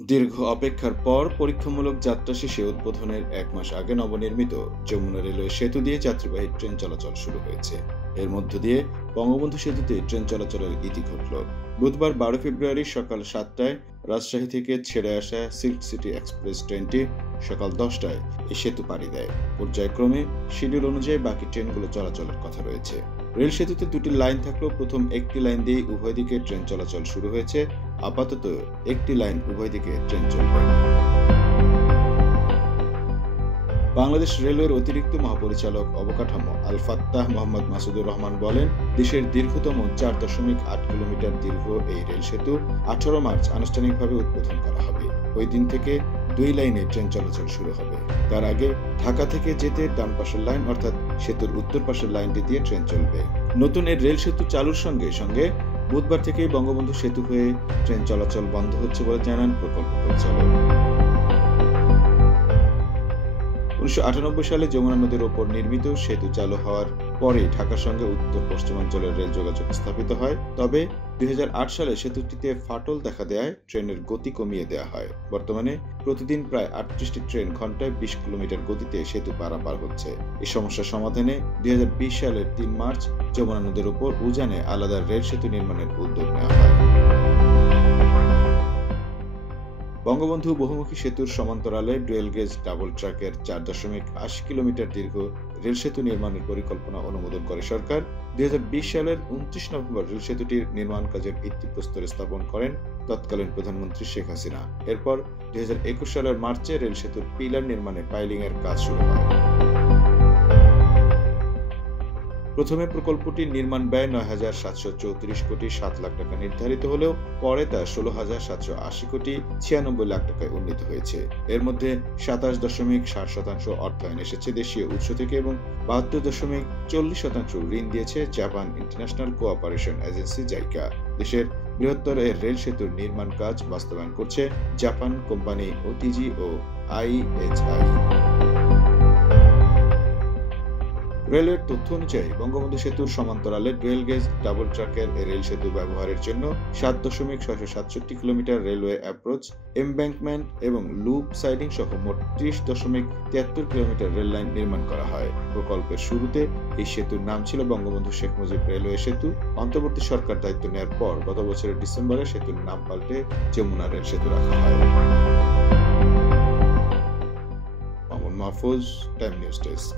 দীর্ঘ অপেক্ষার পর পরীক্ষামূলক যাত্রা শেষে উদ্বোধনের ১ মাস আগে নবনির্মিত যমুনা রেলওয়ে সেতু দিয়ে যাত্রীবাহী ট্রেন চলাচল শুরু হয়েছে। এর মধ্য দিয়ে বঙ্গবন্ধু সেতুতে ট্রেন চলাচলের ইতি ঘটল। বুধবার ১২ ফেব্রুয়ারি সকাল ৭টায় রাজশাহী থেকে ছেড়ে আসা সিল্ক সিটি এক্সপ্রেস ট্রেনটি সকাল ১০টায় এই সেতু পাড়ি দেয়। পর্যায়ক্রমে শিডিউল অনুযায়ী বাকি ট্রেনগুলো চলাচলের কথা রয়েছে। রেল সেতুতে দুটি লাইন থাকলেও প্রথম একটি লাইন দিয়েই উভয় দিকে ট্রেন চলাচল শুরু হয়েছে। আপাতত একটি লাইন উভয় দিকে ট্রেন চলবে। বাংলাদেশ রেলওয়ের অতিরিক্ত মহাপরিচালক অবকাঠামো আল ফাত্তাহ মোহাম্মদ মাসুদুর রহমান বলেন, দেশের দীর্ঘতম ৪.৮ কিলোমিটার দীর্ঘ এই রেল সেতু ১৮ মার্চ আনুষ্ঠানিকভাবে উদ্বোধন করা হবে। ওই দিন থেকে ২ লাইনে ট্রেন চলাচল শুরু হবে। তার আগে ঢাকা থেকে যেতে ডান পাশের লাইন অর্থাৎ সেতুর উত্তর পাশের লাইনটি দিয়ে ট্রেন চলবে। নতুন এই রেল সেতু চালুর সঙ্গে সঙ্গে বুধবার থেকেই বঙ্গবন্ধু সেতু হয়ে ট্রেন চলাচল বন্ধ হচ্ছে বলে জানান প্রকল্প পরিচালক। ১৯৯৮ সালে যমুনা নদীর ওপর নির্মিত সেতু চালু হওয়ার পরে ঢাকার সঙ্গে উত্তর পশ্চিমাঞ্চলের রেল যোগাযোগ স্থাপিত হয়। তবে ২০০৮ সালে সেতুটিতে ফাটল দেখা দেওয়ায় ট্রেনের গতি কমিয়ে দেওয়া হয়। বর্তমানে প্রতিদিন প্রায় ৩৮টি ট্রেন ঘন্টায় ২০ কিলোমিটার গতিতে সেতু পারাপার হচ্ছে। এই সমস্যার সমাধানে ২০২০ সালের ৩ মার্চ যমুনা নদীর ওপর উজানে আলাদা রেল সেতু নির্মাণের উদ্যোগ নেওয়া হয়। বঙ্গবন্ধু বহুমুখী সেতুর সমান্তরালে ডুয়েল গেজ ডাবল ট্র্যাকের ৪.৮০ কিলোমিটার দীর্ঘ রেল সেতু নির্মাণের পরিকল্পনা অনুমোদন করে সরকার। ২০২০ সালের ২৯ নভেম্বর রেল সেতুটির নির্মাণ কাজের ভিত্তিপ্রস্তর স্থাপন করেন তৎকালীন প্রধানমন্ত্রী শেখ হাসিনা। এরপর ২০২১ সালের মার্চে রেল সেতুর পিলার নির্মাণে পাইলিংয়ের কাজ শুরু হয়। প্রথমে প্রকল্পটির নির্মাণ ব্যয় ৯,৭৩৪ কোটি ৭ লাখ টাকা নির্ধারিত হলেও পরে তা ১৬,৭৮০ কোটি ৯৬ লাখ টাকায় উন্নীত হয়েছে। এর মধ্যে ২৭.৬০% অর্থায়ন এসেছে দেশীয় উৎস থেকে এবং ৭২.৪০% ঋণ দিয়েছে Japan international cooperation agency JICA. দেশের বৃহত্তর এই রেল সেতুর নির্মাণ কাজ বাস্তবায়ন করছে জাপান কোম্পানি ওটিজি ও আইএইচআই। রেলওয়ের তথ্য অনুযায়ী বঙ্গবন্ধু সেতুর সমান্তরালে ডুয়েল গেজ ডাবল ট্র্যাকের রেল সেতু ব্যবহারের জন্য ৭.৬৬৭ কিলোমিটার রেলওয়ে অ্যাপ্রোচ, এমব্যাঙ্কমেন্ট এবং লুপ সাইডিং সহ মোট ৩০.৭৩ কিলোমিটার রেল লাইন নির্মাণ করা হয়। প্রকল্পের শুরুতে এই সেতুর নাম ছিল বঙ্গবন্ধু শেখ মুজিব রেলওয়ে সেতু। অন্তর্বর্তী সরকার দায়িত্ব নেওয়ার পর গত বছরের ডিসেম্বরে সেতুর নাম পাল্টে যমুনা রেল সেতু রাখা হয়। Mahmud Mahfuz, time news desk.